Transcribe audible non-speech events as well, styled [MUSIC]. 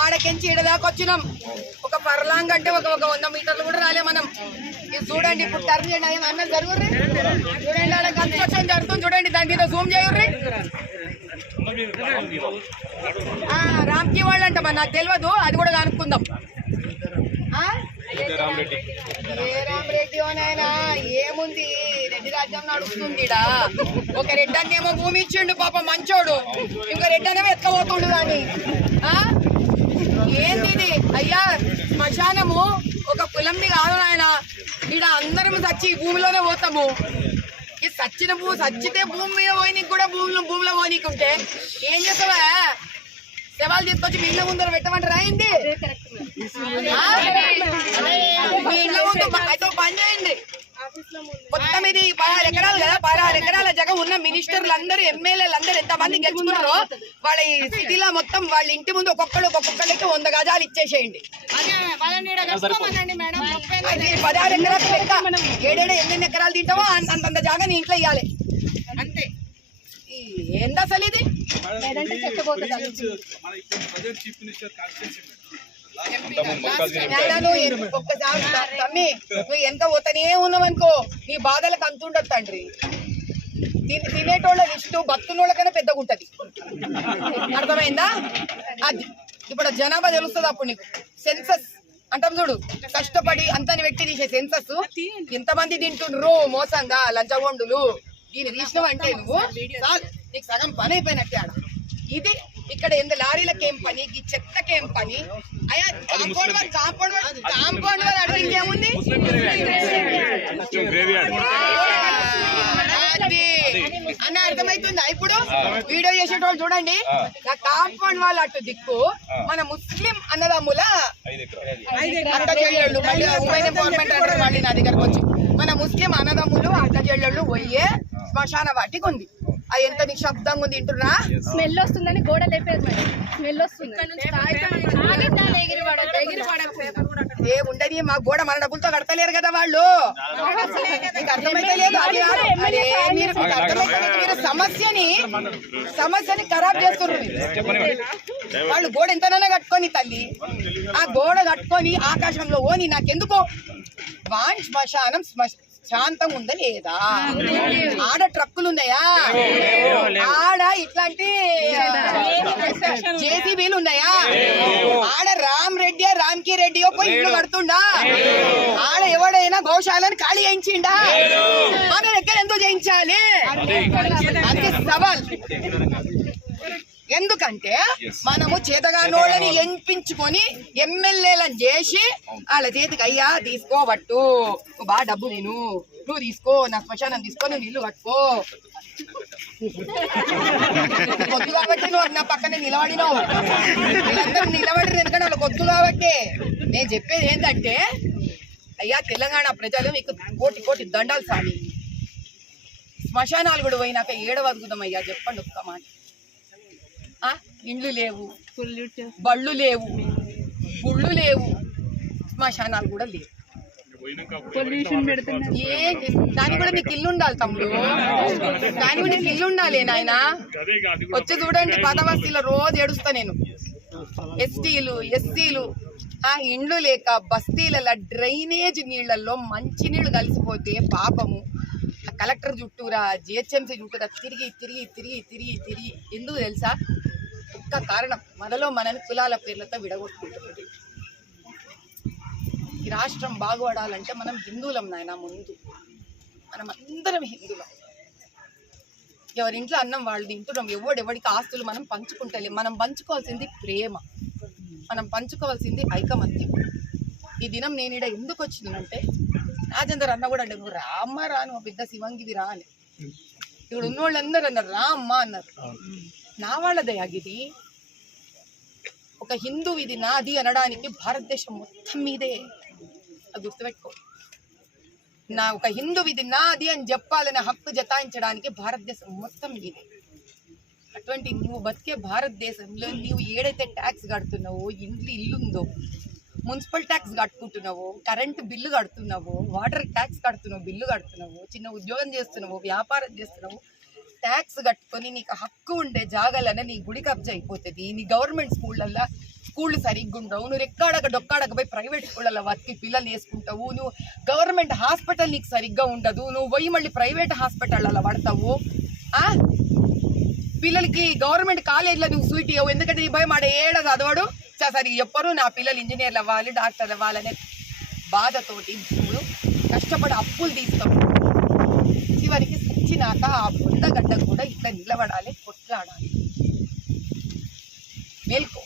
ఆడకెంచి ఇడదాకా వచ్చినాం. ఒక పర్లాంగ్ అంటే ఒక ఒక వంద మీటర్లు కూడా రాలే మనం. ఇది చూడండి ఇప్పుడు టర్న్ చేయండి. ఆయన అన్న జరుగుర్రి? చూడండి ఆడ కన్స్ట్రక్షన్ జరుగుతుంది చూడండి. దాని మీద జూమ్ చేయుర్రి? రామ్కి వాళ్ళు అంట మరి నాకు తెలియదు. అది కూడా కనుక్కుందాం. ఆ? రెడ్డి రామరెడ్డి నాయనా ఏముంది? రెడ్డి రాజ్యం నడుస్తుంది ఈడ. ఒక రెడ్డి ఏమో భూమి ఇచ్చిండు పాప మంచోడు. ఇంకో రెడ్డి అనేమో ఎత్తుకపోతుండు దాన్ని. ఆ? ఏంది అయ్యా శ్మశానము ఒక కులంది కాదు నాయన. ఈడ అందరం చచ్చి భూమిలోనే పోతాము. ఈ సచ్చిన భూ సచ్చితే భూమి మీద పోయినీకి కూడా భూమిలో భూమిలో పోనీకుంటే ఏం చేస్తావా? శవాలు తీసుకొచ్చి మీ ఇళ్ళ ముందర పెట్టమంటారా? ఆ? మీ ఇళ్ళ ముందు అయితే పని చేయండి. మొత్తం ఇది పదహారు ఎకరాలు కదా పదహారు ఎకరాల జగ ఉన్న మినిస్టర్లు అందరూ ఎమ్మెల్యేలు అందరూ ఎంత మంది గెలుచుకున్నారో వాళ్ళ ఈ సిటీలో మొత్తం వాళ్ళ ఇంటి ముందు ఒక్కొక్కళ్ళు ఒక్కొక్కళ్ళకి వంద గజాలు ఇచ్చేసేయండి. అది పదహారు ఎకరాలు లెక్క ఏడేడ ఎన్నెన్ని ఎకరాలు తింటావో అంత అంత జాగా నీ ఇంట్లో ఇవ్వాలి ఏంది అసలు ఇది నువ్వు త- తమ్మి నువ్వు ఎంత పోతనే ఉన్నావనుకో నీ బాధలకు అంత ఉండదు తండ్రి. తిని తినేటోళ్ళ లిస్టు బతుకునోళ్ళ కన్నా పెద్దగా ఉంటది. అర్థమైందా? అది ఇప్పుడు జనాభా తెలుస్తుంది అప్పుడు నీకు. సెన్సస్ అంటాం చూడు కష్టపడి అంతని వ్యక్తి తీసే సెన్సస్ ఎంతమంది తింటుండ్రు మోసంగా లంచగొండులు. దీన్ని తీసినావంటే నువ్వు చాలు, నీకు సగం పని అయిపోయినట్టే ఆడ. ఇది ఇక్కడ ఎంత లారీలకేం పని? ఈ చెత్తకేం పని? అయ్యా compound wall compound wall compound wall అడిగి ఇంకేముంది. అన్న అర్థమైతుందా? ఇప్పుడు వీడియో చేసేటోళ్ళు చూడండి. నా కాంపౌండ్ వాళ్ళు అటు దిక్కు మన ముస్లిం అన్నదమ్ముల అక్క చెల్లెళ్ళు మళ్ళీ ఉమెన్ ఎంపవర్మెంట్ అంటారు మళ్ళీ నా దగ్గరకు వచ్చి. మన ముస్లిం అన్నదమ్ములు అక్క చెల్లెళ్ళు పోయే శ్మశాన వాటికి ఉంది. అది ఎంత నిశ్శబ్దంగా ఉంది వింటున్నా స్మెల్ వస్తుందని గోడ లేపేది మేడం స్మెల్ వస్తుంది. ఏ ఉండని మా గోడ మన డబ్బులతో కడతలేరు కదా వాళ్ళు? మీకు అర్థమైతే లేదు అది మీరు మీకు అర్థమైతే లేదు. మీరు సమస్యని సమస్యని ఖరాబ్ చేస్తున్నారు. వాళ్ళు గోడ ఎంతనైనా కట్టుకొని తల్లి ఆ గోడ కట్టుకొని ఆకాశంలో ఓని నాకెందుకో? వాన్ శ్మశానం శ్మశ శాంతం ఉందా లేదా ఆడ ట్రక్కులు ఉన్నాయా ఆడ ఇట్లాంటి జేసీబీలు ఉన్నాయా ఆడ రామ్ రెడ్డి రామ్కి రెడ్డి పోయి ఇల్లు కడుతుండా? ఆడ ఎవడైనా గోశాలను ఖాళీ చేయించిండా? మన దగ్గర ఎందుకు చేయించాలి? అది. సవాల్. ఎందుకంటే మనము చేతగానోళ్ళని ఎంపించుకొని ఎమ్మెల్యేలను చేసి వాళ్ళ చేతికి అయ్యా తీసుకోబట్టు బాగా డబ్బు నేను నువ్వు తీసుకో నా శ్మశానం తీసుకో నువ్వు ఇల్లు కట్టుకో. [LAUGHS] కొద్దు కాబట్టి నువ్వు నా పక్కనే నిలబడినావు. వీళ్ళందరూ నిలబడి ఎందుకంటే వాళ్ళకి కొద్దు కాబట్టి. నేను చెప్పేది ఏంటంటే అయ్యా తెలంగాణ ప్రజలు మీకు కోటి కోటి దండాలు సామి శ్మశానాలు కూడా పోయినాక ఏడ బతుకుదాం అయ్యా చెప్పండి ఒక్క మాట? ఇండ్లు లేవు. బళ్ళు లేవు. గుళ్ళు లేవు. శ్మశానాలు కూడా లేవు. ఏ దాని కూడా నీకు ఇల్లు ఉండాలి తమ్ముడు. దాని కూడా నీకు ఇల్లు ఉండాలి నాయన. వచ్చి చూడండి పదవస్తిలో రోజు ఏడుస్తా నేను. ఎస్టీలు ఎస్సీలు. ఆ ఇండ్లు లేక బస్తీల డ్రైనేజ్ నీళ్ళలో మంచి నీళ్ళు కలిసిపోతే పాపము. ఆ కలెక్టర్ చుట్టూరా జిహెచ్ఎంసీ చుట్టూరా తిరిగి తిరిగి తిరిగి తిరిగి తిరిగి. ఎందుకు తెలుసా? ఒక్క కారణం మనలో మనని కులాల పేర్లతో విడగొట్టుకుంటుంది. ఈ రాష్ట్రం బాగుపడాలంటే మనం హిందువులం నాయన ముందు. మనం అందరం హిందువులం ఎవరింట్లో అన్నం వాళ్ళు తింటున్నాం ఎవడెవడికి ఆస్తులు మనం పంచుకుంటలేం. మనం పంచుకోవాల్సింది ప్రేమ. మనం పంచుకోవాల్సింది ఐకమత్యం. ఈ దినం నేను ఇక్కడ ఎందుకు వచ్చిందంటే రాజేందర్ అన్న కూడా అంటే నువ్వు రామ్మ రా నువ్వు పెద్ద శివంగిది రా అని. ఇక్కడ ఉన్న వాళ్ళందరూ అన్నారు రామ్మ అన్నారు. నా వాళ్ళదే ఒక హిందూ ఇది నాది అనడానికి భారతదేశం మొత్తం మీదే. అది గుర్తుపెట్టుకో. నా ఒక హిందూ ఇది నాది అని చెప్పాలనే హక్కు జతాయించడానికి భారతదేశం మొత్తం మీదే. అటువంటి నువ్వు బతికే భారతదేశంలో నీవు ఏడైతే ట్యాక్స్ కడుతున్నావో ఇల్లు ఇల్లుందో మున్సిపల్ ట్యాక్స్ కట్టుకుంటున్నావు కరెంటు బిల్లు కడుతున్నావు వాటర్ ట్యాక్స్ కడుతున్నావు బిల్లు కడుతున్నావు చిన్న ఉద్యోగం చేస్తున్నావు వ్యాపారం చేస్తున్నావు ట్యాక్స్ కట్టుకొని నీకు హక్కు ఉండే జాగాలనే నీ గుడి కబ్జా అయిపోతుంది. నీ గవర్నమెంట్ స్కూళ్ళల్లో స్కూళ్ళు సరిగ్గా ఉండవు. నువ్వు ఎక్కడక డొక్కాడక పోయి ప్రైవేట్ స్కూళ్ళల్లో బతికి పిల్లలు వేసుకుంటావు. నువ్వు గవర్నమెంట్ హాస్పిటల్ నీకు సరిగ్గా ఉండదు. నువ్వు పోయి మళ్ళీ ప్రైవేట్ హాస్పిటళ్ళలో పడతావు. పిల్లలకి గవర్నమెంట్ కాలేజీలో నువ్వు సీట్ ఇవ్వవు ఎందుకంటే నీ భయం ఆడ ఏడ చదవడు? సరే చెప్పరు నా పిల్లలు ఇంజనీర్లు అవ్వాలి డాక్టర్ అవ్వాలనే బాధతోటి నువ్వు కష్టపడి అప్పులు తీస్తావు. చివరికి ఇచ్చినాక ఆ బుందగడ్డ కూడా ఇట్లా నిలబడాలి కొట్లాడాలి. మేల్కో.